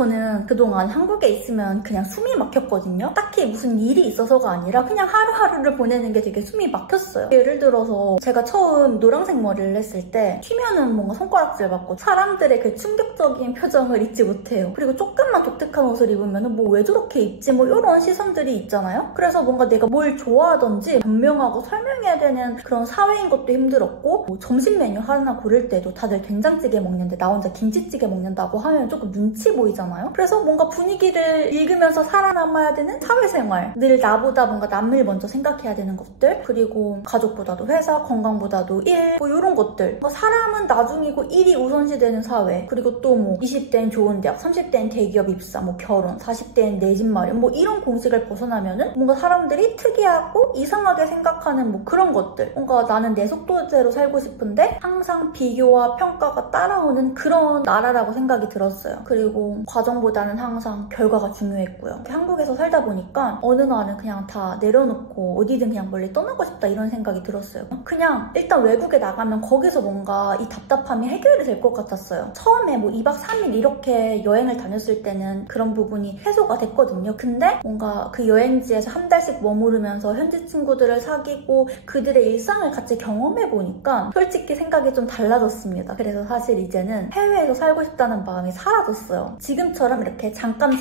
저는 그동안 한국에 있으면 그냥 숨이 막혔거든요. 딱히 무슨 일이 있어서가 아니라 그냥 하루하루를 보내는 게 되게 숨이 막혔어요. 예를 들어서 제가 처음 노란색 머리를 했을 때 튀면은 뭔가 손가락질 받고 사람들의 그 충격적인 표정을 잊지 못해요. 그리고 조금만 독특한 옷을 입으면 뭐 왜 저렇게 입지? 뭐 이런 시선들이 있잖아요. 그래서 뭔가 내가 뭘 좋아하던지 변명하고 설명해야 되는 그런 사회인 것도 힘들었고, 뭐 점심 메뉴 하나 고를 때도 다들 된장찌개 먹는데 나 혼자 김치찌개 먹는다고 하면 조금 눈치 보이잖아요. 그래서 뭔가 분위기를 읽으면서 살아남아야 되는 사회생활, 늘 나보다 뭔가 남을 먼저 생각해야 되는 것들, 그리고 가족보다도 회사, 건강보다도 일, 뭐 이런 것들. 뭔가 사람은 나중이고 일이 우선시되는 사회, 그리고 또 뭐 20대엔 좋은 대학, 30대엔 대기업 입사, 뭐 결혼, 40대엔 내 집 마련, 뭐 이런 공식을 벗어나면은 뭔가 사람들이 특이하고 이상하게 생각하는 뭐 그런 것들, 뭔가 나는 내 속도대로 살고 싶은데 항상 비교와 평가가 따라오는 그런 나라라고 생각이 들었어요. 그리고 과정보다는 항상 결과가 중요했고요. 한국에서 살다 보니까 어느 날은 그냥 다 내려놓고 어디든 그냥 멀리 떠나고 싶다 이런 생각이 들었어요. 그냥 일단 외국에 나가면 거기서 뭔가 이 답답함이 해결이 될 것 같았어요. 처음에 뭐 2박 3일 이렇게 여행을 다녔을 때는 그런 부분이 해소가 됐거든요. 근데 뭔가 그 여행지에서 한 달씩 머무르면서 현지 친구들을 사귀고 그들의 일상을 같이 경험해보니까 솔직히 생각이 좀 달라졌습니다. 그래서 사실 이제는 해외에서 살고 싶다는 마음이 사라졌어요. 지금처럼 이렇게 잠깐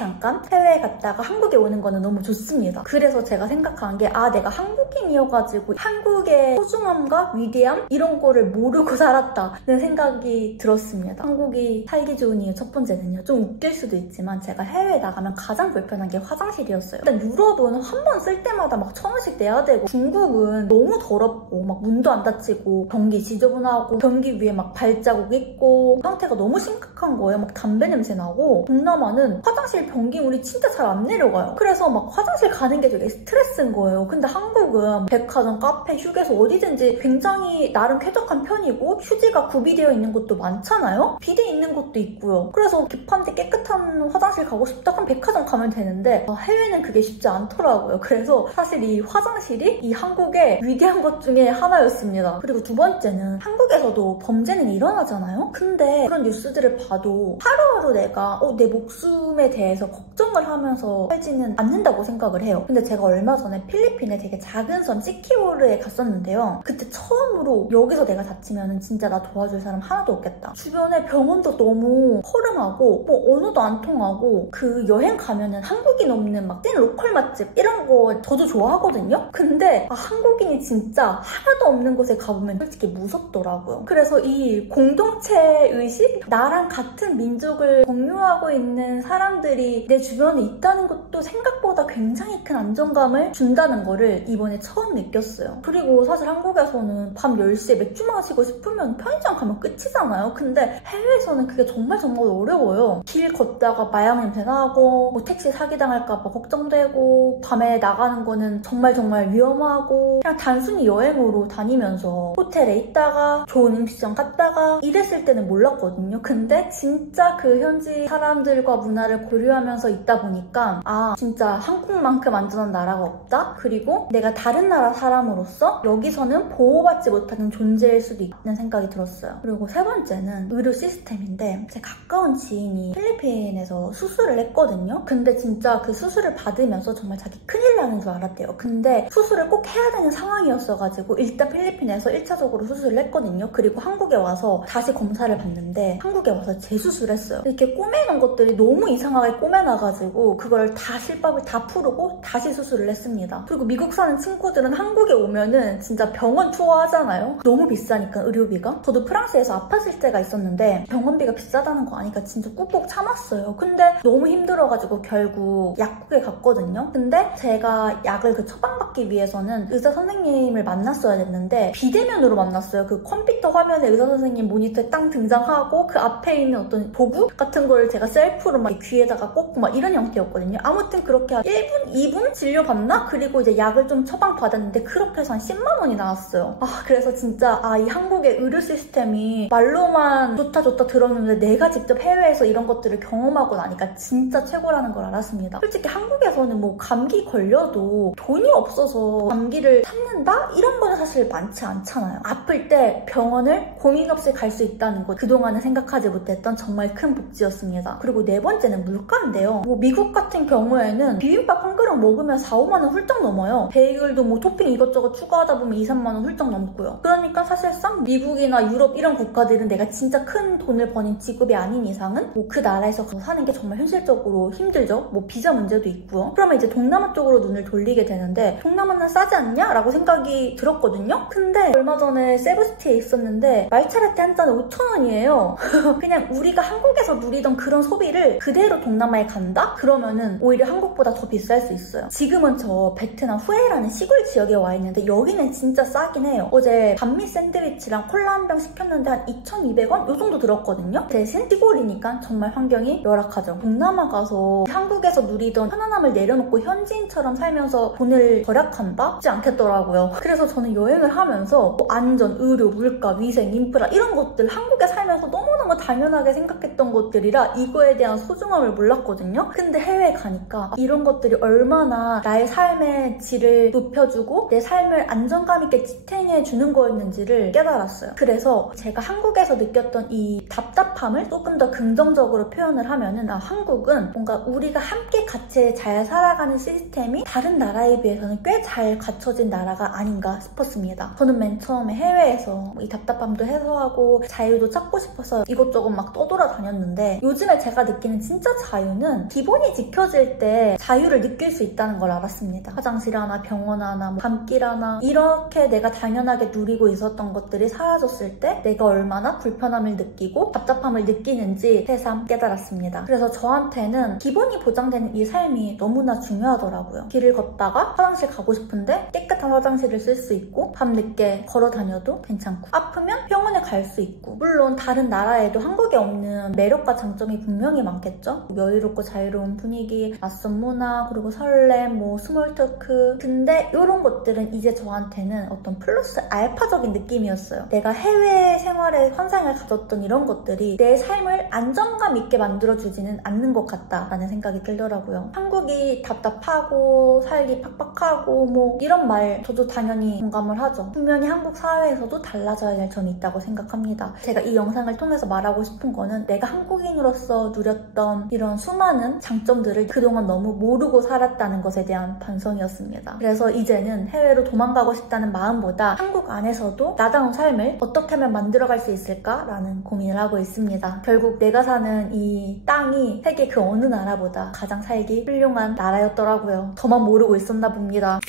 해외에 갔다가 한국에 오는 거는 너무 좋습니다. 그래서 제가 생각한 게 내가 한국인이어가지고 한국의 소중함과 위대함 이런 거를 모르고 살았다는 생각이 들었습니다. 한국이 살기 좋은 이유 첫 번째는요, 좀 웃길 수도 있지만 제가 해외에 나가면 가장 불편한 게 화장실이었어요. 일단 유럽은 한 번 쓸 때마다 막 1,000원씩 내야 되고, 중국은 너무 더럽고 막 문도 안 닫히고 변기 지저분하고 변기 위에 막 발자국 있고 상태가 너무 심각한 거예요. 막 담배 냄새 나고, 동남아는 화장실 변기물이 진짜 잘 안 내려가요. 그래서 막 화장실 가는 게 되게 스트레스인 거예요. 근데 한국은 백화점, 카페, 휴게소 어디든지 굉장히 나름 쾌적한 편이고 휴지가 구비되어 있는 곳도 많잖아요. 비데 있는 곳도 있고요. 그래서 급한데 깨끗한 화장실 가고 싶다 하면 백화점 가면 되는데 해외는 그게 쉽지 않더라고요. 그래서 사실 이 화장실이 이 한국의 위대한 것 중에 하나였습니다. 그리고 두 번째는 한국에서도 범죄는 일어나잖아요. 근데 그런 뉴스들을 봐도 하루하루 내가 내 목숨에 대해서 걱정을 하면서 살지는 않는다고 생각을 해요. 근데 제가 얼마 전에 필리핀에 되게 작은 섬 시키오르에 갔었는데요. 그때 처음으로 여기서 내가 다치면 진짜 나 도와줄 사람 하나도 없겠다. 주변에 병원도 너무 허름하고 뭐 언어도 안 통하고, 그 여행 가면은 한국인 없는 막 찐 로컬 맛집 이런 거 저도 좋아하거든요. 근데 한국인이 진짜 하나도 없는 곳에 가보면 솔직히 무섭더라고요. 그래서 이 공동체 의식, 나랑 같은 민족을 공유하고 있는 사람들이 내 주변에 있다는 것도 생각보다 굉장히 큰 안정감을 준다는 거를 이번에 처음 느꼈어요. 그리고 사실 한국에서는 밤 10시에 맥주 마시고 싶으면 편의점 가면 끝이잖아요. 근데 해외에서는 그게 정말 어려워요. 길 걷다가 마약 냄새 나고, 뭐 택시 사기당할까봐 걱정되고, 밤에 나가는 거는 정말 위험하고, 그냥 단순히 여행으로 다니면서 호텔에 있다가 좋은 음식점 갔다가 이랬을 때는 몰랐거든요. 근데 진짜 그 현지 사람들과 문화를 고려하면서 있다 보니까 진짜 한국만큼 안전한 나라가 없다? 그리고 내가 다른 나라 사람으로서 여기서는 보호받지 못하는 존재일 수도 있다는 생각이 들었어요. 그리고 세 번째는 의료 시스템인데, 제 가까운 지인이 필리핀에서 수술을 했거든요. 근데 진짜 그 수술을 받으면서 정말 자기 큰일 나는 줄 알았대요. 근데 수술을 꼭 해야 되는 상황이었어가지고 일단 필리핀에서 1차적으로 수술을 했거든요. 그리고 한국에 와서 다시 검사를 받는데 한국에 와서 재수술을 했어요. 이렇게 꼬매놓은 것들이 너무 이상하게 꼬매놔가지고 그걸 다 실밥을 다 풀고 다시 수술을 했습니다. 그리고 미국 사는 친구들은 한국에 오면은 진짜 병원 투어 하잖아요. 너무 비싸니까 의료비가. 저도 프랑스에서 아팠을 때가 있었는데 병원비가 비싸다는 거 아니까 진짜 꾹꾹 참았어요. 근데 너무 힘들어가지고 결국 약국에 갔거든요. 근데 제가 약을 처방받기 위해서는 의사 선생님을 만났어야 됐는데 비대면으로 만났어요. 그 컴퓨터 화면에 의사 선생님 모니터에 딱 등장하고 그 앞에 있는 어떤 도구 같은 걸 제가 셀프로 막 귀에다가 꽂고 막 이런 형태였거든요. 아무튼 그렇게 한 1분, 2분 진료받나? 그리고 이제 약을 좀 처방 받았는데 그렇게 해서 한 10만 원이 나왔어요. 그래서 진짜 이 한국의 의료 시스템이 말로만 좋다 들었는데 내가 직접 해외에서 이런 것들을 경험하고 나니까 진짜 최고라는 걸 알았습니다. 솔직히 한국에서는 뭐 감기 걸려도 돈이 없어서 감기를 참는다? 이런 거는 사실 많지 않잖아요. 아플 때 병원을 고민 없이 갈 수 있다는 것, 그동안은 생각하지 못했던 정말 큰 복지였습니다. 그리고 네 번째는 물가인데요. 뭐 미국 같은 경우에는 비빔밥 한 그릇 먹으면 4, 5만 원 훌쩍 넘어요. 베이글도 뭐 토핑 이것저것 추가하다 보면 2, 3만 원 훌쩍 넘고요. 그러니까 사실상 미국이나 유럽 이런 국가들은 내가 진짜 큰 돈을 버는 직업이 아닌 이상은 뭐 그 나라에서 사는 게 정말 현실적으로 힘들죠. 뭐 비자 문제도 있고요. 그러면 이제 동남아 쪽으로 눈을 돌리게 되는데 동남아는 싸지 않냐? 라고 생각이 들었거든요. 근데 얼마 전에 세부시티에 있었는데 말차라떼 한 잔에 5,000원이에요. 그냥 우리가 한국에서 누리던 그런 소비를 그대로 동남아에 간다? 그러면은 오히려 한국보다 더 비쌀 수 있어요. 지금은 저 베트남 후에이라는 시골 지역에 와 있는데 여기는 진짜 싸긴 해요. 어제 반미 샌드위치랑 콜라 한 병 시켰는데 한 2,200원? 요 정도 들었거든요. 대신 시골이니까 정말 환경이 열악하죠. 동남아 가서 한국에서 누리던 편안함을 내려놓고 현지인처럼 살면서 돈을 절약한다? 쉽지 않겠더라고요. 그래서 저는 여행을 하면서 안전, 의료, 물가, 위생, 인프라 이런 것들 한국에 살면서 너무너무 당연하게 생각했던 것들이라 이거에 대한 소중함을 몰랐거든요. 근데 해외에 가니까 이런 것들이 얼마나 나의 삶의 질을 높여주고 내 삶을 안정감 있게 지탱해주는 거였는지를 깨달았어요. 그래서 제가 한국에서 느꼈던 이 답답함을 조금 더 긍정적으로 표현을 하면은 한국은 뭔가 우리가 함께 같이 잘 살아가는 시스템이 다른 나라에 비해서는 꽤 잘 갖춰진 나라가 아닌가 싶었습니다. 저는 맨 처음에 해외에서 이 답답함도 해소하고 자유도 찾고 싶어서 이것저것 막 떠돌아다녔는데 요즘에 제가 느끼는 진짜 자유는 기본이 지켜질 때 자유를 느낄 수 있다는 걸 알았습니다. 화장실 하나, 병원 하나, 뭐 밤길 하나 이렇게 내가 당연하게 누리고 있었던 것들이 사라졌을 때 내가 얼마나 불편함을 느끼고 답답함을 느끼는지 새삼 깨달았습니다. 그래서 저한테는 기본이 보장되는 이 삶이 너무나 중요하더라고요. 길을 걷다가 화장실 가고 싶은데 깨끗한 화장실을 쓸 수 있고 밤늦게 걸어 다녀도 괜찮고 아프면 병원에 갈 수 있고 물론 다른 나라에도 한국에 없는 매력과 장점이 분명히 많겠죠. 여유롭고 자유로운 분위기, 낯선 문화, 그리고 설렘, 뭐 스몰 토크 근데 이런 것들은 이제 저한테는 어떤 플러스 알파적인 느낌이었어요. 내가 해외 생활에 환상을 가졌던 이런 것들이 내 삶을 안정감 있게 만들어주지는 않는 것 같다라는 생각이 들더라고요. 한국이 답답하고 살기 팍팍하고 뭐 이런 말 저도 당연히 공감을 하죠. 분명히 한국 사회에서도 달라져야 할 점이 있다고 생각합니다. 제가 이 영상을 통해서 말하고 싶은 거는 내가 한국인으로서 누렸던 이런 수많은 장점들을 그동안 너무 모르고 살았다는 것에 대한 반성이었습니다. 그래서 이제는 해외로 도망가고 싶다는 마음보다 한국 안에서도 나다운 삶을 어떻게 하면 만들어갈 수 있을까라는 고민을 하고 있습니다. 결국 내가 사는 이 땅이 세계 그 어느 나라보다 가장 살기 훌륭한 나라였더라고요. 저만 모르고 있었나 봅니다.